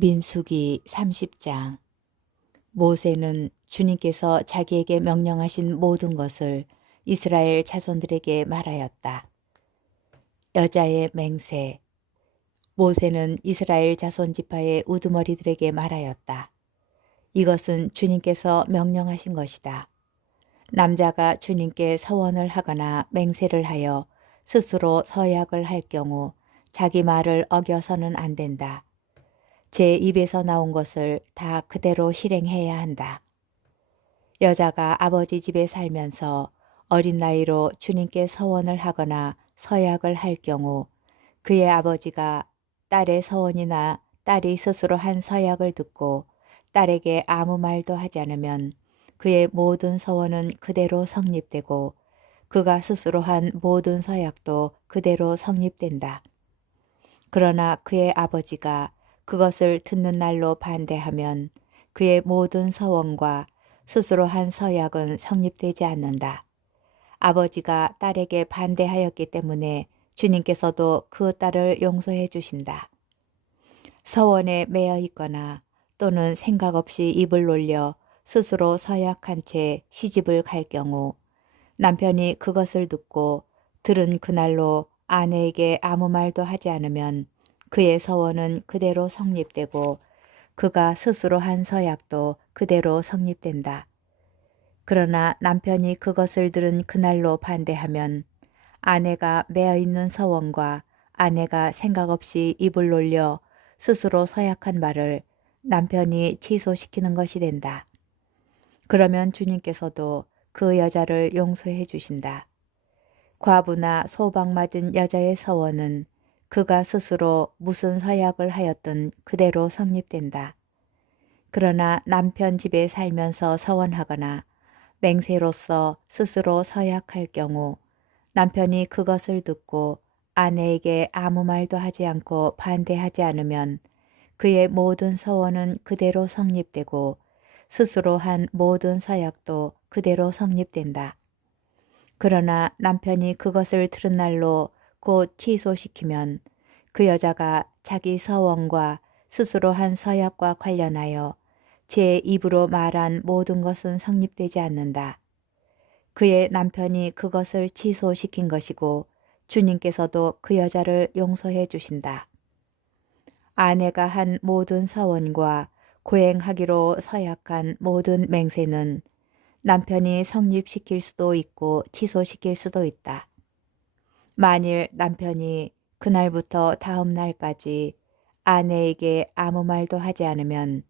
민수기 30장. 모세는 주님께서 자기에게 명령하신 모든 것을 이스라엘 자손들에게 말하였다. 여자의 맹세. 모세는 이스라엘 자손 지파의 우두머리들에게 말하였다. 이것은 주님께서 명령하신 것이다. 남자가 주님께 서원을 하거나 맹세를 하여 스스로 서약을 할 경우 자기 말을 어겨서는 안 된다. 제 입에서 나온 것을 다 그대로 실행해야 한다. 여자가 아버지 집에 살면서 어린 나이로 주님께 서원을 하거나 서약을 할 경우 그의 아버지가 딸의 서원이나 딸이 스스로 한 서약을 듣고 딸에게 아무 말도 하지 않으면 그의 모든 서원은 그대로 성립되고 그가 스스로 한 모든 서약도 그대로 성립된다. 그러나 그의 아버지가 그것을 듣는 날로 반대하면 그의 모든 서원과 스스로 한 서약은 성립되지 않는다. 아버지가 딸에게 반대하였기 때문에 주님께서도 그 딸을 용서해 주신다. 서원에 매여 있거나 또는 생각 없이 입을 놀려 스스로 서약한 채 시집을 갈 경우 남편이 그것을 듣고 들은 그날로 아내에게 아무 말도 하지 않으면 그의 서원은 그대로 성립되고 그가 스스로 한 서약도 그대로 성립된다. 그러나 남편이 그것을 들은 그날로 반대하면 아내가 매어 있는 서원과 아내가 생각 없이 입을 놀려 스스로 서약한 말을 남편이 취소시키는 것이 된다. 그러면 주님께서도 그 여자를 용서해 주신다. 과부나 소박맞은 여자의 서원은 그가 스스로 무슨 서약을 하였든 그대로 성립된다. 그러나 남편 집에 살면서 서원하거나 맹세로서 스스로 서약할 경우 남편이 그것을 듣고 아내에게 아무 말도 하지 않고 반대하지 않으면 그의 모든 서원은 그대로 성립되고 스스로 한 모든 서약도 그대로 성립된다. 그러나 남편이 그것을 들은 날로 곧 취소시키면 그 여자가 자기 서원과 스스로 한 서약과 관련하여 제 입으로 말한 모든 것은 성립되지 않는다. 그의 남편이 그것을 취소시킨 것이고 주님께서도 그 여자를 용서해 주신다. 아내가 한 모든 서원과 고행하기로 서약한 모든 맹세는 남편이 성립시킬 수도 있고 취소시킬 수도 있다. 만일 남편이 그날부터 다음 날까지 아내에게 아무 말도 하지 않으면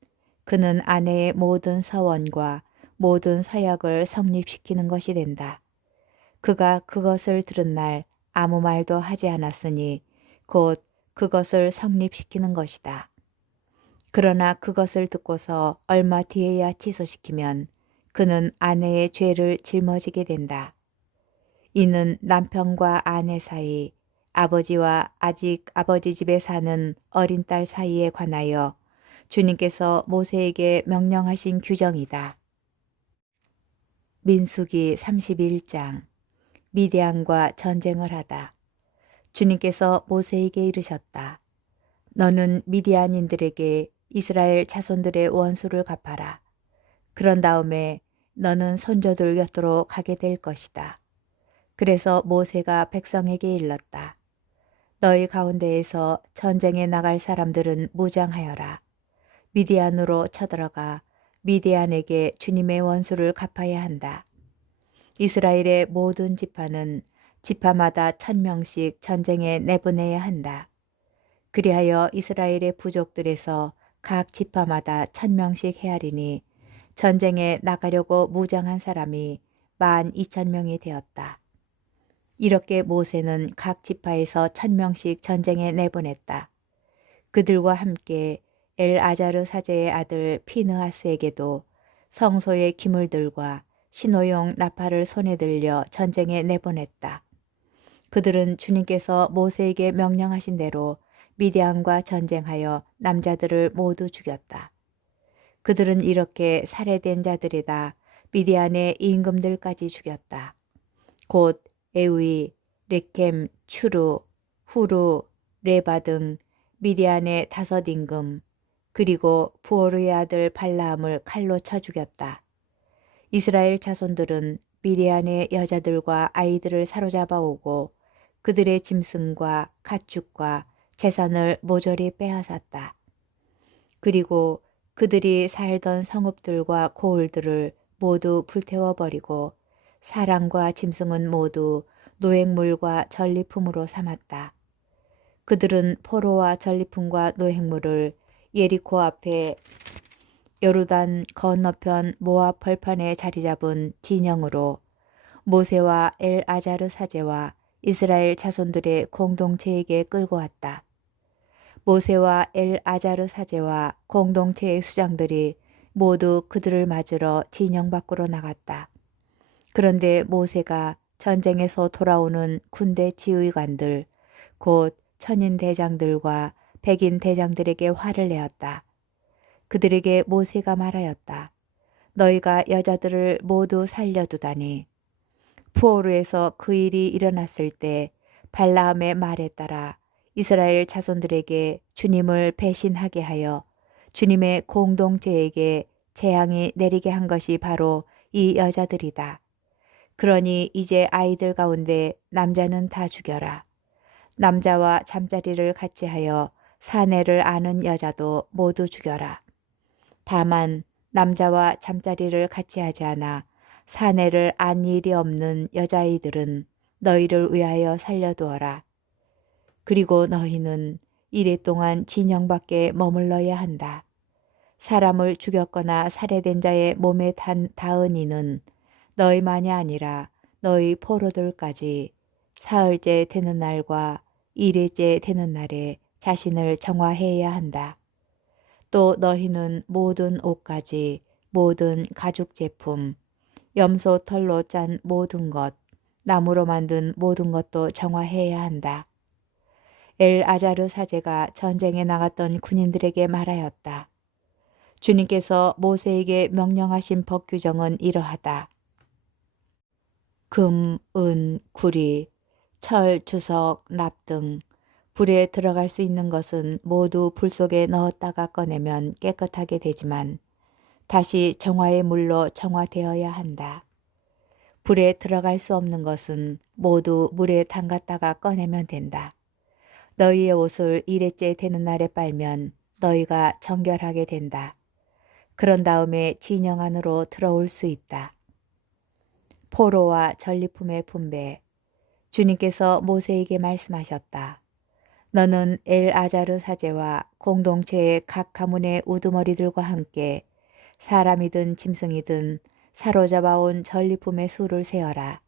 그는 아내의 모든 서원과 모든 서약을 성립시키는 것이 된다. 그가 그것을 들은 날 아무 말도 하지 않았으니 곧 그것을 성립시키는 것이다. 그러나 그것을 듣고서 얼마 뒤에야 취소시키면 그는 아내의 죄를 짊어지게 된다. 이는 남편과 아내 사이, 아버지와 아직 아버지 집에 사는 어린 딸 사이에 관하여 주님께서 모세에게 명령하신 규정이다. 민수기 31장. 미디안과 전쟁을 하다. 주님께서 모세에게 이르셨다. 너는 미디안인들에게 이스라엘 자손들의 원수를 갚아라. 그런 다음에 너는 손자들 곁으로 가게 될 것이다. 그래서 모세가 백성에게 일렀다. 너희 가운데에서 전쟁에 나갈 사람들은 무장하여라. 미디안으로 쳐들어가 미디안에게 주님의 원수를 갚아야 한다. 이스라엘의 모든 지파는 지파마다 1000명씩 전쟁에 내보내야 한다. 그리하여 이스라엘의 부족들에서 각 지파마다 1000명씩 헤아리니 전쟁에 나가려고 무장한 사람이 12,000명이 되었다. 이렇게 모세는 각 지파에서 1000명씩 전쟁에 내보냈다. 그들과 함께 엘아자르 사제의 아들 피느하스에게도 성소의 기물들과 신호용 나팔을 손에 들려 전쟁에 내보냈다. 그들은 주님께서 모세에게 명령하신 대로 미디안과 전쟁하여 남자들을 모두 죽였다. 그들은 이렇게 살해된 자들에다 미디안의 임금들까지 죽였다. 곧 에위, 레켐, 추루, 후루, 레바 등 미디안의 5 임금, 그리고 부오르의 아들 발라함을 칼로 쳐 죽였다. 이스라엘 자손들은 미디안의 여자들과 아이들을 사로잡아 오고 그들의 짐승과 가축과 재산을 모조리 빼앗았다. 그리고 그들이 살던 성읍들과 고을들을 모두 불태워버리고 사람과 짐승은 모두 노획물과 전리품으로 삼았다. 그들은 포로와 전리품과 노획물을 예리코 앞에 요르단 건너편 모압 벌판에 자리 잡은 진영으로 모세와 엘아자르 사제와 이스라엘 자손들의 공동체에게 끌고 왔다. 모세와 엘아자르 사제와 공동체의 수장들이 모두 그들을 맞으러 진영 밖으로 나갔다. 그런데 모세가 전쟁에서 돌아오는 군대 지휘관들, 곧 천인 대장들과 백인 대장들에게 화를 내었다. 그들에게 모세가 말하였다. 너희가 여자들을 모두 살려두다니. 푸오르에서 그 일이 일어났을 때 발라함의 말에 따라 이스라엘 자손들에게 주님을 배신하게 하여 주님의 공동체에게 재앙이 내리게 한 것이 바로 이 여자들이다. 그러니 이제 아이들 가운데 남자는 다 죽여라. 남자와 잠자리를 같이 하여 사내를 아는 여자도 모두 죽여라. 다만 남자와 잠자리를 같이 하지 않아 사내를 안 일이 없는 여자아이들은 너희를 위하여 살려두어라. 그리고 너희는 이래 동안 진영 밖에 머물러야 한다. 사람을 죽였거나 살해된 자의 몸에 닿은 이는 너희만이 아니라 너희 포로들까지 사흘째 되는 날과 일일째 되는 날에 자신을 정화해야 한다. 또 너희는 모든 옷가지, 모든 가죽 제품, 염소 털로 짠 모든 것, 나무로 만든 모든 것도 정화해야 한다. 엘아자르 사제가 전쟁에 나갔던 군인들에게 말하였다. 주님께서 모세에게 명령하신 법 규정은 이러하다. 금, 은, 구리, 철, 주석, 납 등 불에 들어갈 수 있는 것은 모두 불 속에 넣었다가 꺼내면 깨끗하게 되지만 다시 정화의 물로 정화되어야 한다. 불에 들어갈 수 없는 것은 모두 물에 담갔다가 꺼내면 된다. 너희의 옷을 일회째 되는 날에 빨면 너희가 정결하게 된다. 그런 다음에 진영 안으로 들어올 수 있다. 포로와 전리품의 분배. 주님께서 모세에게 말씀하셨다. 너는 엘아자르 사제와 공동체의 각 가문의 우두머리들과 함께 사람이든 짐승이든 사로잡아온 전리품의 수를 세어라.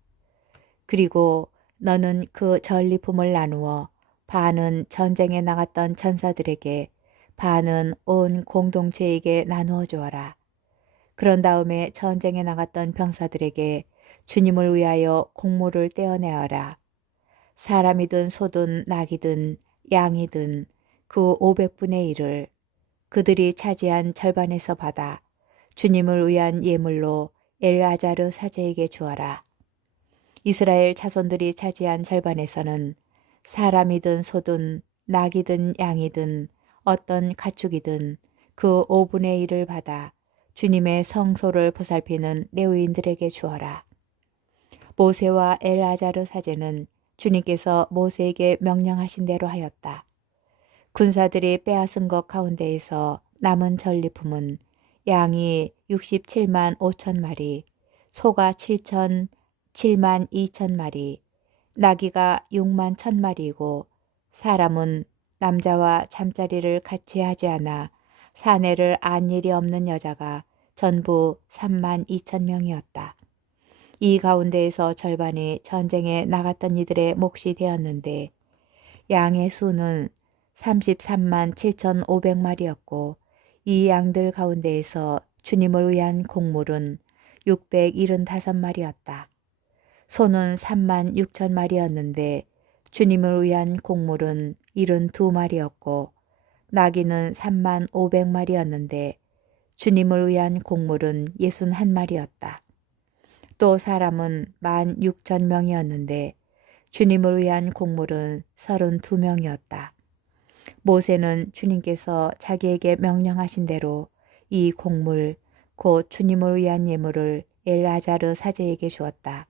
그리고 너는 그 전리품을 나누어 반은 전쟁에 나갔던 전사들에게 반은 온 공동체에게 나누어 주어라. 그런 다음에 전쟁에 나갔던 병사들에게 주님을 위하여 곡물을 떼어내어라. 사람이든 소든 낙이든 양이든 그 500분의 1을 그들이 차지한 절반에서 받아 주님을 위한 예물로 엘아자르 사제에게 주어라. 이스라엘 자손들이 차지한 절반에서는 사람이든 소든 낙이든 양이든 어떤 가축이든 그 5분의 1을 받아 주님의 성소를 보살피는 레위인들에게 주어라. 모세와 엘아자르 사제는 주님께서 모세에게 명령하신 대로 하였다. 군사들이 빼앗은 것 가운데에서 남은 전리품은 양이 67만 5천 마리, 소가 7만 2천 마리, 나귀가 6만 1천 마리이고 사람은 남자와 잠자리를 같이 하지 않아 사내를 안 일이 없는 여자가 전부 3만 2천 명이었다. 이 가운데에서 절반이 전쟁에 나갔던 이들의 몫이 되었는데 양의 수는 33만 7,500마리였고 이 양들 가운데에서 주님을 위한 곡물은 675마리였다. 소는 3만 6천 마리였는데 주님을 위한 곡물은 72마리였고 나귀는 3만 500마리였는데 주님을 위한 곡물은 61마리였다. 또 사람은 16,000명이었는데 주님을 위한 곡물은 32명이었다. 모세는 주님께서 자기에게 명령하신 대로 이 곡물, 곧 주님을 위한 예물을 엘아자르 사제에게 주었다.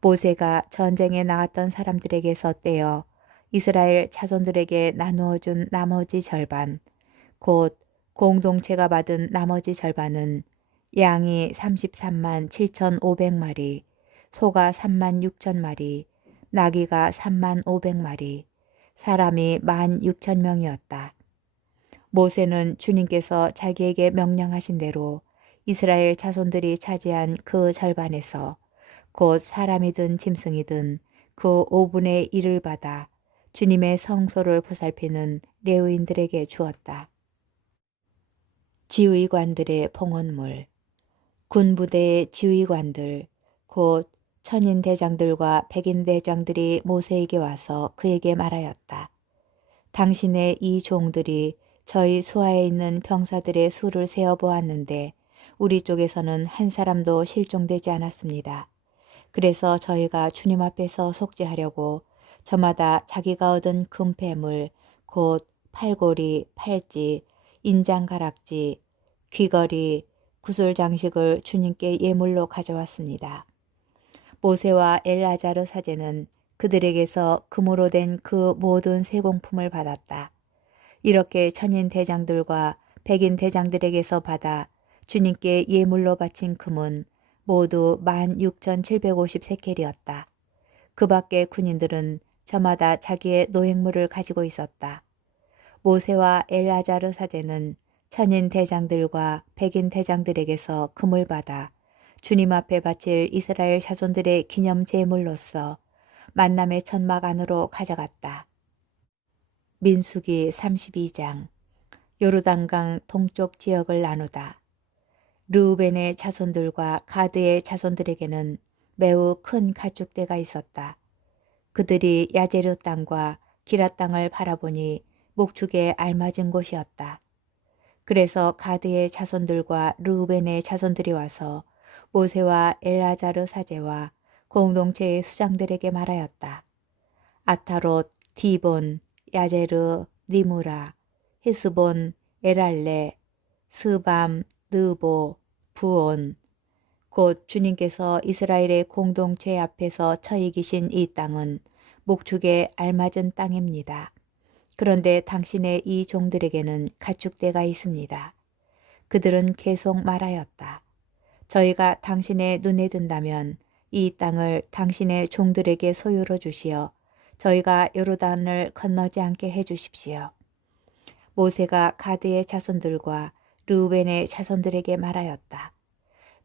모세가 전쟁에 나갔던 사람들에게서 떼어 이스라엘 자손들에게 나누어 준 나머지 절반, 곧 공동체가 받은 나머지 절반은 양이 33만 7,500마리, 소가 3만 6천 마리, 나귀가 3만 500마리, 사람이 16,000명이었다. 모세는 주님께서 자기에게 명령하신 대로 이스라엘 자손들이 차지한 그 절반에서 곧 사람이든 짐승이든 그 5분의 1을 받아 주님의 성소를 보살피는 레위인들에게 주었다. 지휘관들의 봉헌물. 군부대의 지휘관들, 곧 천인 대장들과 백인 대장들이 모세에게 와서 그에게 말하였다. 당신의 이 종들이 저희 수하에 있는 병사들의 수를 세어 보았는데 우리 쪽에서는 한 사람도 실종되지 않았습니다. 그래서 저희가 주님 앞에서 속죄하려고 저마다 자기가 얻은 금폐물, 곧 팔고리, 팔찌, 인장가락지, 귀걸이, 구슬 장식을 주님께 예물로 가져왔습니다. 모세와 엘아자르 사제는 그들에게서 금으로 된 그 모든 세공품을 받았다. 이렇게 천인 대장들과 백인 대장들에게서 받아 주님께 예물로 바친 금은 모두 16,750세켈이었다. 그 밖에 군인들은 저마다 자기의 노획물을 가지고 있었다. 모세와 엘아자르 사제는 천인 대장들과 백인 대장들에게서 금을 받아 주님 앞에 바칠 이스라엘 자손들의 기념 제물로서 만남의 천막 안으로 가져갔다. 민수기 32장. 요르단강 동쪽 지역을 나누다. 르우벤의 자손들과 가드의 자손들에게는 매우 큰 가축대가 있었다. 그들이 야제르 땅과 기라 땅을 바라보니 목축에 알맞은 곳이었다. 그래서 가드의 자손들과 르우벤의 자손들이 와서 모세와 엘아자르 사제와 공동체의 수장들에게 말하였다. 아타롯, 디본, 야제르, 니무라, 히스본, 에랄레, 스밤, 느보, 부온, 곧 주님께서 이스라엘의 공동체 앞에서 처이기신 이 땅은 목축에 알맞은 땅입니다. 그런데 당신의 이 종들에게는 가축대가 있습니다. 그들은 계속 말하였다. 저희가 당신의 눈에 든다면 이 땅을 당신의 종들에게 소유로 주시어 저희가 요르단을 건너지 않게 해주십시오. 모세가 가드의 자손들과 르우벤의 자손들에게 말하였다.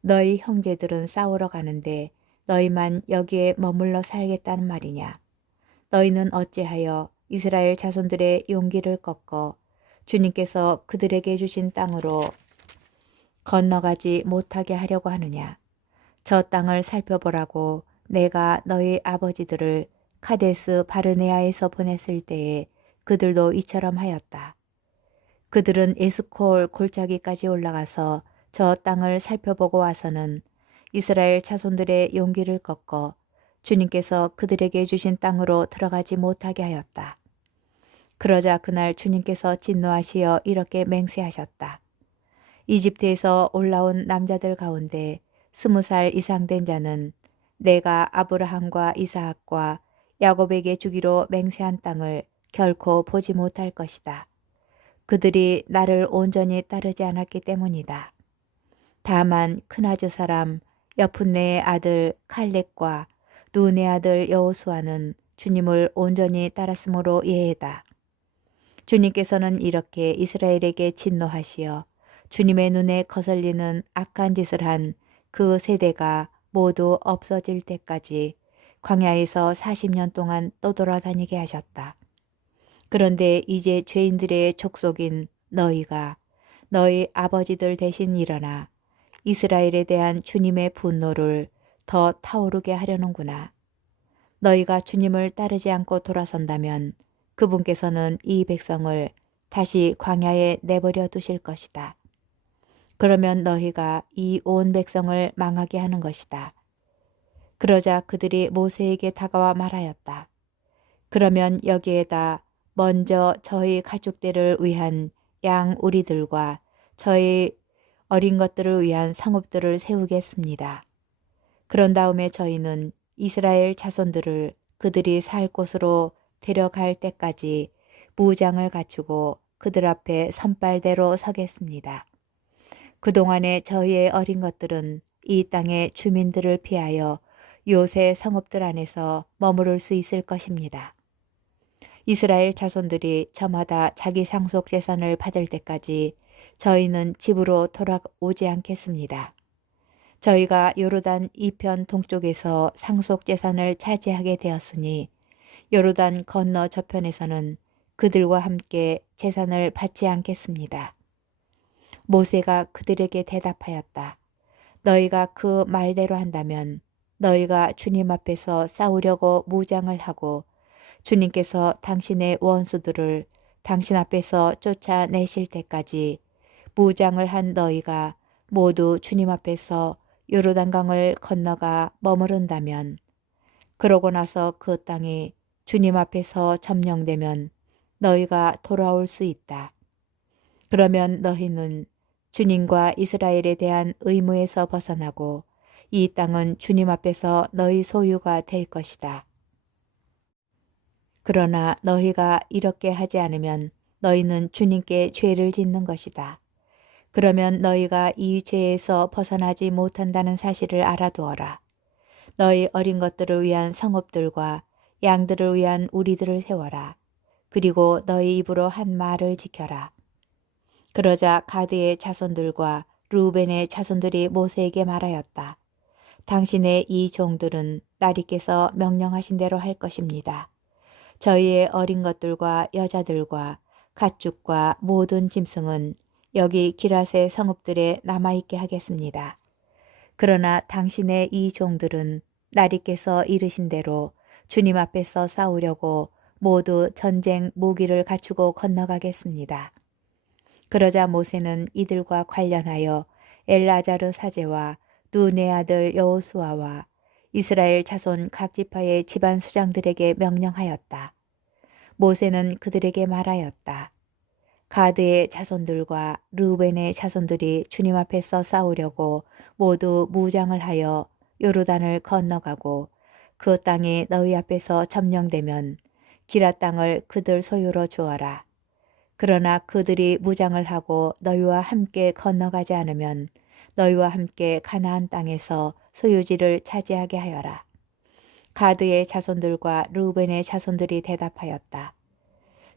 너희 형제들은 싸우러 가는데 너희만 여기에 머물러 살겠다는 말이냐? 너희는 어찌하여 이스라엘 자손들의 용기를 꺾어 주님께서 그들에게 주신 땅으로 건너가지 못하게 하려고 하느냐? 저 땅을 살펴보라고 내가 너희 아버지들을 카데스 바르네아에서 보냈을 때에 그들도 이처럼 하였다. 그들은 에스콜 골짜기까지 올라가서 저 땅을 살펴보고 와서는 이스라엘 자손들의 용기를 꺾어 주님께서 그들에게 주신 땅으로 들어가지 못하게 하였다. 그러자 그날 주님께서 진노하시어 이렇게 맹세하셨다. 이집트에서 올라온 남자들 가운데 20살 이상 된 자는 내가 아브라함과 이삭과 야곱에게 주기로 맹세한 땅을 결코 보지 못할 것이다. 그들이 나를 온전히 따르지 않았기 때문이다. 다만 크나즈 사람 여푼네의 아들 칼렙과 눈의 아들 여호수아는 주님을 온전히 따랐으므로 예외다. 주님께서는 이렇게 이스라엘에게 진노하시어 주님의 눈에 거슬리는 악한 짓을 한 그 세대가 모두 없어질 때까지 광야에서 40년 동안 떠돌아다니게 하셨다. 그런데 이제 죄인들의 족속인 너희가 너희 아버지들 대신 일어나 이스라엘에 대한 주님의 분노를 더 타오르게 하려는구나. 너희가 주님을 따르지 않고 돌아선다면 그분께서는 이 백성을 다시 광야에 내버려 두실 것이다. 그러면 너희가 이 온 백성을 망하게 하는 것이다. 그러자 그들이 모세에게 다가와 말하였다. 그러면 여기에다 먼저 저희 가축들을 위한 양 우리들과 저희 어린 것들을 위한 성읍들을 세우겠습니다. 그런 다음에 저희는 이스라엘 자손들을 그들이 살 곳으로 데려갈 때까지 무장을 갖추고 그들 앞에 선발대로 서겠습니다. 그동안에 저희의 어린 것들은 이 땅의 주민들을 피하여 요새 성읍들 안에서 머무를 수 있을 것입니다. 이스라엘 자손들이 저마다 자기 상속 재산을 받을 때까지 저희는 집으로 돌아오지 않겠습니다. 저희가 요르단 이편 동쪽에서 상속 재산을 차지하게 되었으니 요르단 건너 저편에서는 그들과 함께 재산을 받지 않겠습니다. 모세가 그들에게 대답하였다. 너희가 그 말대로 한다면 너희가 주님 앞에서 싸우려고 무장을 하고 주님께서 당신의 원수들을 당신 앞에서 쫓아내실 때까지 무장을 한 너희가 모두 주님 앞에서 요르단강을 건너가 머무른다면, 그러고 나서 그 땅이 주님 앞에서 점령되면 너희가 돌아올 수 있다. 그러면 너희는 주님과 이스라엘에 대한 의무에서 벗어나고 이 땅은 주님 앞에서 너희 소유가 될 것이다. 그러나 너희가 이렇게 하지 않으면 너희는 주님께 죄를 짓는 것이다. 그러면 너희가 이 죄에서 벗어나지 못한다는 사실을 알아두어라. 너희 어린 것들을 위한 성읍들과 양들을 위한 우리들을 세워라. 그리고 너희 입으로 한 말을 지켜라. 그러자 가드의 자손들과 루벤의 자손들이 모세에게 말하였다. 당신의 이 종들은 나리께서 명령하신 대로 할 것입니다. 저희의 어린 것들과 여자들과 가축과 모든 짐승은 여기 기랏의 성읍들에 남아있게 하겠습니다. 그러나 당신의 이 종들은 나리께서 이르신 대로 주님 앞에서 싸우려고 모두 전쟁 무기를 갖추고 건너가겠습니다. 그러자 모세는 이들과 관련하여 엘라자르 사제와 눈의 아들 여호수아와 이스라엘 자손 각 지파의 집안 수장들에게 명령하였다. 모세는 그들에게 말하였다. 가드의 자손들과 르우벤의 자손들이 주님 앞에서 싸우려고 모두 무장을 하여 요르단을 건너가고 그 땅이 너희 앞에서 점령되면 기랏 땅을 그들 소유로 주어라. 그러나 그들이 무장을 하고 너희와 함께 건너가지 않으면 너희와 함께 가나안 땅에서 소유지를 차지하게 하여라. 가드의 자손들과 르우벤의 자손들이 대답하였다.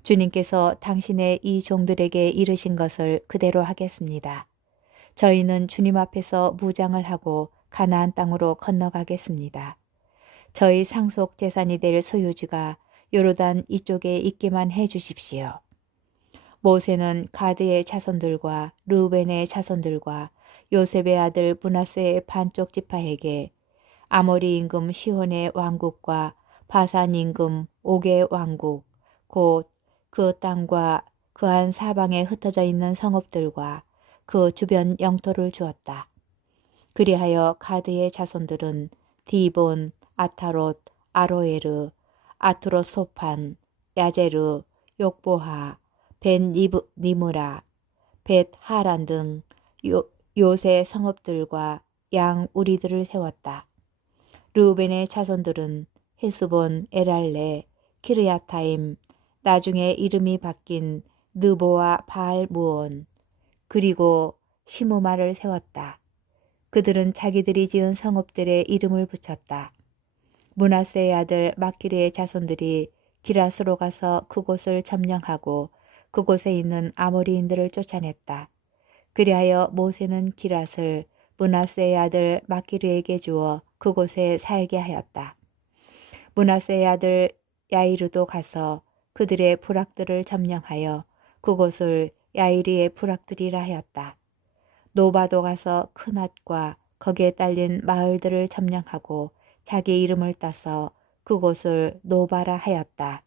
주님께서 당신의 이 종들에게 이르신 것을 그대로 하겠습니다. 저희는 주님 앞에서 무장을 하고 가나안 땅으로 건너가겠습니다. 저희 상속 재산이 될 소유지가 요르단 이쪽에 있기만 해 주십시오. 모세는 가드의 자손들과 르우벤의 자손들과 요셉의 아들 므낫세의 반쪽 지파에게 아모리 임금 시혼의 왕국과 바산 임금 옥의 왕국 곧 그 땅과 그 한 사방에 흩어져 있는 성읍들과 그 주변 영토를 주었다. 그리하여 가드의 자손들은 디본, 아타롯, 아로에르, 아트로소판, 야제르, 욕보하, 벳 니므라, 벳 하란 등 요새 성읍들과 양 우리들을 세웠다. 르우벤의 자손들은 헤스본, 에랄레, 키르야타임, 나중에 이름이 바뀐 느보와 바알무온, 그리고 시므마를 세웠다. 그들은 자기들이 지은 성읍들의 이름을 붙였다. 므낫세의 아들 마키리의 자손들이 기랏으로 가서 그곳을 점령하고 그곳에 있는 아모리인들을 쫓아냈다. 그리하여 모세는 기랏을 므낫세의 아들 마키르에게 주어 그곳에 살게 하였다. 므낫세의 아들 야이르도 가서 그들의 부락들을 점령하여 그곳을 야이리의 부락들이라 하였다. 노바도 가서 크낫과 거기에 딸린 마을들을 점령하고 자기 이름을 따서 그곳을 노바라 하였다.